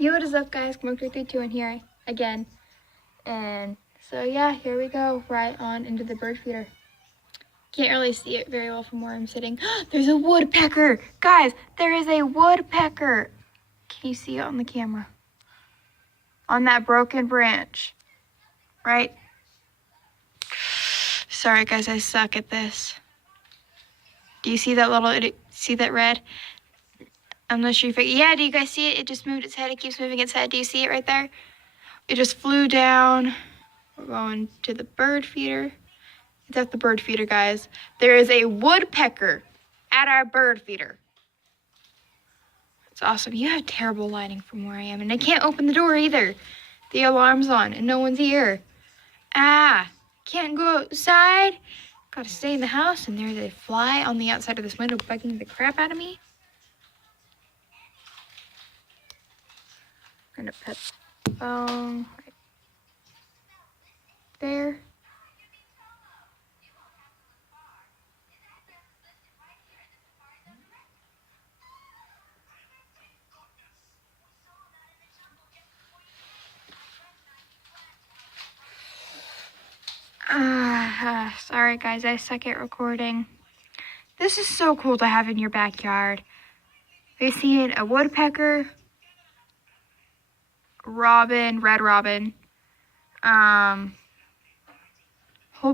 Yo, what is up, guys? Smoke332 in here again. And so yeah, here we go, right on into the bird feeder. Can't really see it very well from where I'm sitting. There's a woodpecker! Guys, there is a woodpecker! Can you see it on the camera? On that broken branch. Right? Sorry guys, I suck at this. Do you see that see that red? I'm not sure if yeah, do you guys see it? It just moved its head. It keeps moving its head. Do you see it right there? It just flew down. We're going to the bird feeder. It's at the bird feeder, guys. There is a woodpecker at our bird feeder. It's awesome. You have terrible lighting from where I am, and I can't open the door either. The alarm's on, and no one's here. Can't go outside. Gotta stay in the house, and there's a fly on the outside of this window bugging the crap out of me. I'm gonna put the phone right there. Sorry guys, I suck at recording. This is so cool to have in your backyard. We're seeing a woodpecker, robin, red robin, whole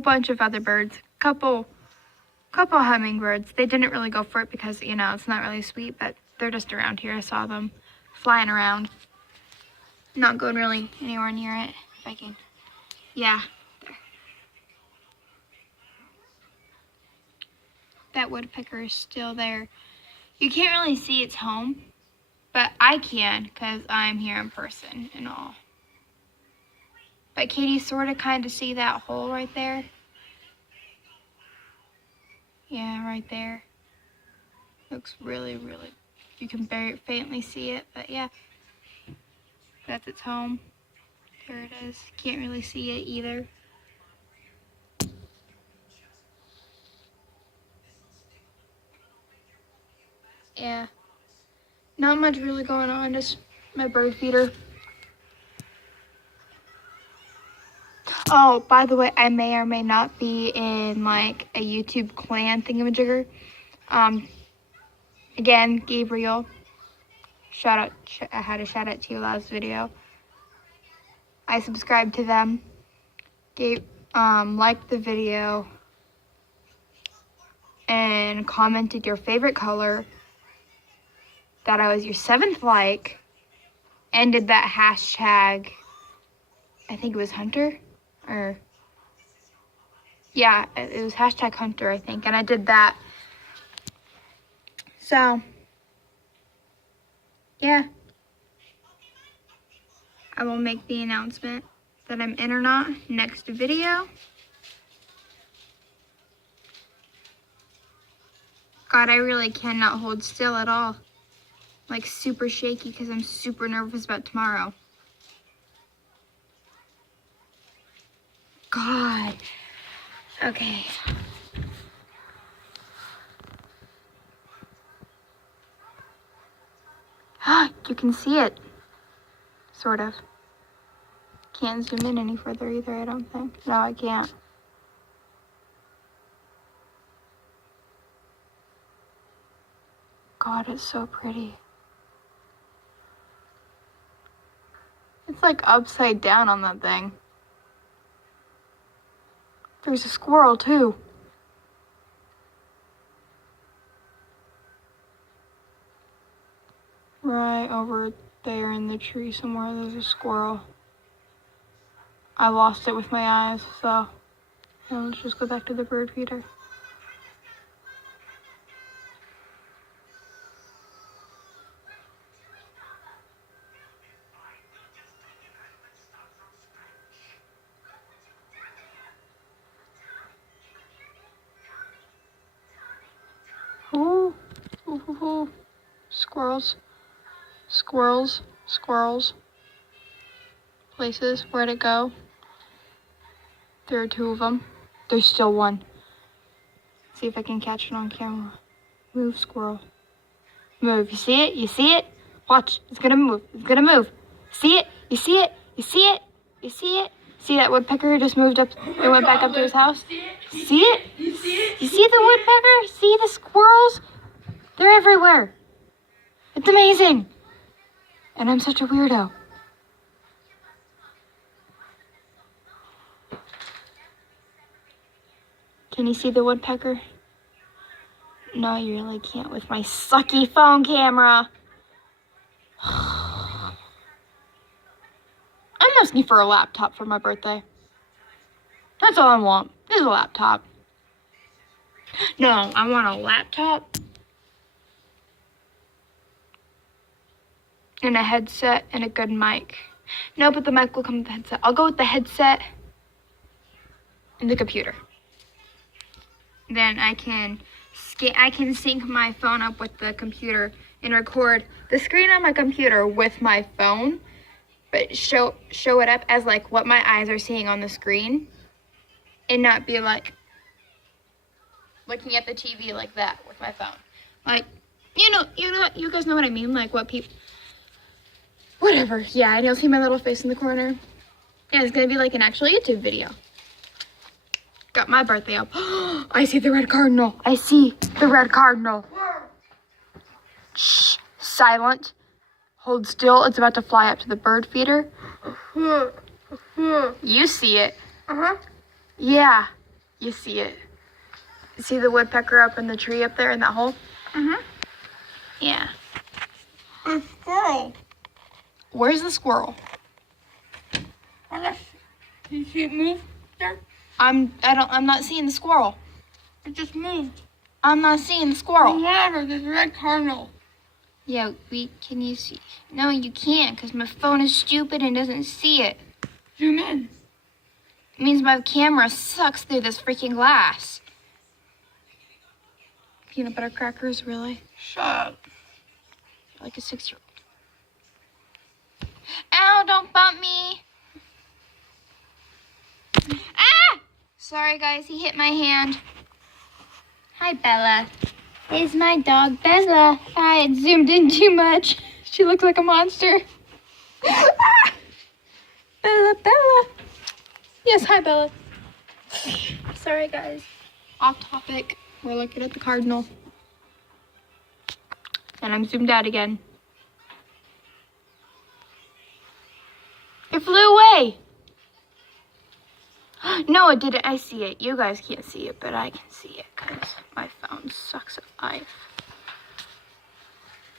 bunch of other birds, couple hummingbirds. They didn't really go for it because, you know, it's not really sweet, but they're just around here. I saw them flying around. Not going really anywhere near it, if I can. Yeah. That woodpecker is still there. You can't really see its home, but I can because I'm here in person and all. But can you sort of kind of see that hole right there? Yeah, right there. Looks really, you can very faintly see it, but yeah. That's its home. There it is. Can't really see it either. Yeah. Not much really going on, just my bird feeder. Oh, by the way, I may or may not be in like a YouTube clan thingamajigger. Again, Gabriel. Shout out, I had a shout out to you last video. I subscribed to them. Liked the video. And commented your favorite color. That I was your 7th like. And did that hashtag, I think it was Hunter. Or, yeah, it was hashtag Hunter, I think. And I did that. So, yeah. I will make the announcement that I'm in or not next video. God, I really cannot hold still at all. Like super shaky because I'm super nervous about tomorrow. God. Okay. You can see it. Sort of. Can't zoom in any further either, I don't think. No, I can't. God, it's so pretty. It's like upside down on that thing. There's a squirrel too. Right over there in the tree somewhere, there's a squirrel. I lost it with my eyes, so let's just go back to the bird feeder. Ooh, ooh, ooh, ooh. Squirrels, squirrels, squirrels. Places, where'd it go? There are 2 of them. There's still one. See if I can catch it on camera. Move, squirrel. Move. You see it? You see it? Watch. It's gonna move. It's gonna move. See it? You see it? You see it? You see it? See that woodpecker just moved up and went back up to his house? See it? You see the woodpecker? See the squirrels? They're everywhere. It's amazing. And I'm such a weirdo. Can you see the woodpecker? No, you really can't with my sucky phone camera. I'm asking for a laptop for my birthday. That's all I want, is a laptop. No, I want a laptop and a headset and a good mic. No, but the mic will come with the headset. I'll go with the headset and the computer. Then I can sync my phone up with the computer and record the screen on my computer with my phone, but show it up as like what my eyes are seeing on the screen, and not be like looking at the TV like that with my phone. Like, you guys know what I mean? Like what people, whatever. Yeah, and you'll see my little face in the corner. Yeah, it's gonna be like an actual YouTube video. Got my birthday up. I see the red cardinal. I see the red cardinal. Shh, silent. Hold still. It's about to fly up to the bird feeder. You see it. Yeah, you see it. You see the woodpecker up in the tree up there in that hole? Yeah. A squirrel. Where's the squirrel? You see it move there? I'm not seeing the squirrel. It just moved. I'm not seeing the squirrel. Whatever, there's a red cardinal. Yeah, can you see? No, you can't, because my phone is stupid and doesn't see it. Zoom in. It means my camera sucks through this freaking glass. Peanut butter crackers, really? Shut up. Like a 6-year-old. Ow, don't bump me. Ah! Sorry, guys, he hit my hand. Hi, Bella. It's my dog, Bella. Hi, it zoomed in too much. She looks like a monster. Ah! Bella. Yes, hi, Bella. Sorry, guys. Off topic. We're looking at the cardinal. And I'm zoomed out again. It flew away. No, it didn't. I see it. You guys can't see it, but I can see it because my phone sucks at life.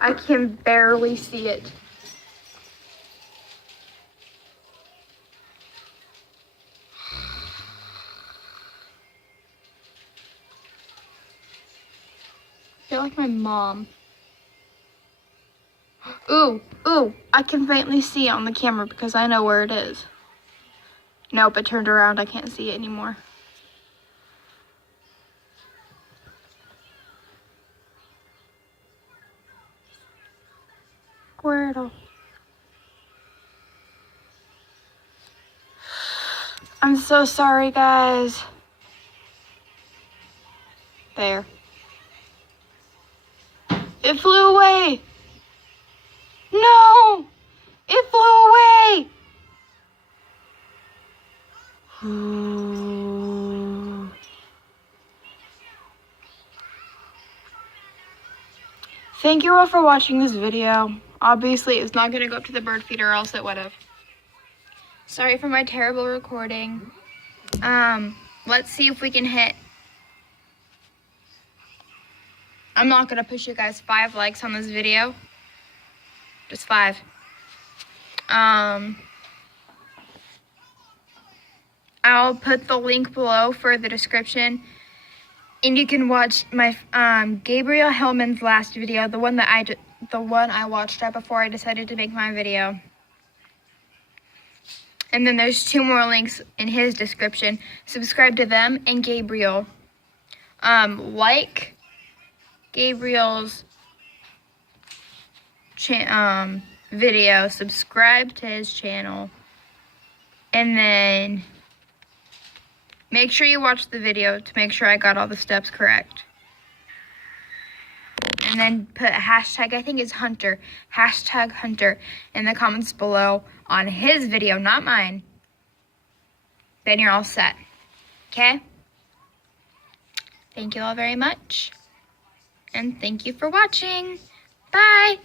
I can barely see it. I feel like my mom. Ooh, I can faintly see it on the camera because I know where it is. Nope, it turned around. I can't see it anymore. Squirtle. I'm so sorry, guys. There. It flew away. No! It flew away! Thank you all for watching this video. Obviously, it's not going to go up to the bird feeder or else it would have. Sorry for my terrible recording. Let's see if we can hit... I'm not going to push you guys 5 likes on this video. Just 5. I'll put the link below for the description, and you can watch my Gabrial Helmans last video, the one I watched right before I decided to make my video. And then there's 2 more links in his description. Subscribe to them and Gabriel. Like Gabriel's video, subscribe to his channel, and then make sure you watch the video to make sure I got all the steps correct. and then put a hashtag, I think it's Hunter, hashtag Hunter, in the comments below on his video, not mine, then you're all set. Okay? Thank you all very much. And thank you for watching. Bye.